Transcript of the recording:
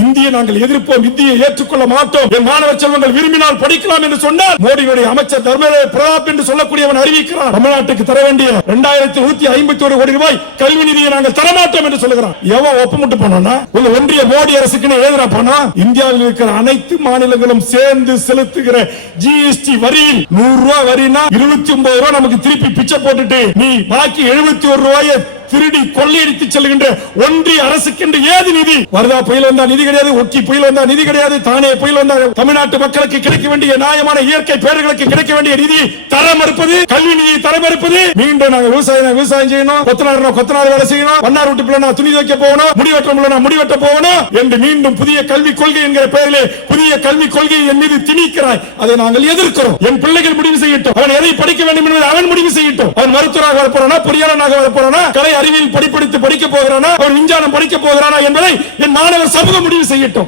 இந்தியை நாங்கள் எதிர்ப்போம், இந்தியை ஏற்றுக்கொள்ள மாட்டோம். என் மாணவ செல்வங்கள் விரும்பினால் படிக்கலாம் என்று சொன்னால் மோடியுடைய அமைச்சர் தர்மேந்திர பிரதாப் என்று சொல்லக்கூடியவன் அறிவிக்கிறார், தமிழ்நாட்டுக்கு தர வேண்டிய 2151 கோடி ரூபாய் கல்வி நிதியை நாங்கள் தரமாட்டோம் என்று சொல்லுகிறான். எவன் ஒப்பமிட்டு போனா ஒன்றிய மோடி அரசுக்கு எதிராக போனா இந்தியாவில் இருக்கிற அனைத்து மாநிலங்களும் சேர்ந்து செலுத்துகிற ஜிஎஸ்டி வரியில் 100 ரூபாய் வரினா 29 ரூபாய் நமக்கு திருப்பி பிச்சை போட்டுட்டு நீ பாக்கி 71 ரூபாயை திருடி கொள்ளையடித்து செல்கின்ற ஒன்றிய அரசுக்கு என்று ஏது நிதி? வருதா புயல் வந்தா நிதி கிடையாது, ஒக்கி புயல் வந்தா நிதி கிடையாது, தானே புயல் வந்தா தமிழ்நாட்டு மக்களுக்கு கிடைக்க வேண்டிய நியாயமான இயற்கை பேர்களுக்கு கிடைக்க வேண்டிய நிதி தர மறுப்பது, கல்வி நிதி தர மறுப்பது. மீண்டும் நாங்கள் விவசாயம் செய்யணும், கொத்தனார் வேலை செய்யணும், வண்ணார் வீட்டு பிள்ளை துணி வைக்க போகணும், முடிவெட்ட முடிவெட்ட போகணும் என்று மீண்டும் புதிய கல்விக் கொள்கை என்கிற பெயரிலே புதிய கல்விக் கொள்கையை என் மீது திணிக்கிறாய். அதை நாங்கள் எதிர்க்கிறோம். என் பிள்ளைகள் முடிவு செய்யட்டும், அவன் எதை படிக்க வேண்டும் என்பதை அவன் முடிவு செய்யட்டும். அவன் மருத்துவராக வரப்போறானா, பொறியாளராக வரப்போறானா, கலை அறிவியல் படிப்படித்து படிக்க போகிறானா, அவன் விஞ்ஞானம் படிக்க போகிறானா என்பதை என் மாணவர் சமூகம் முடிவு செய்யட்டும்.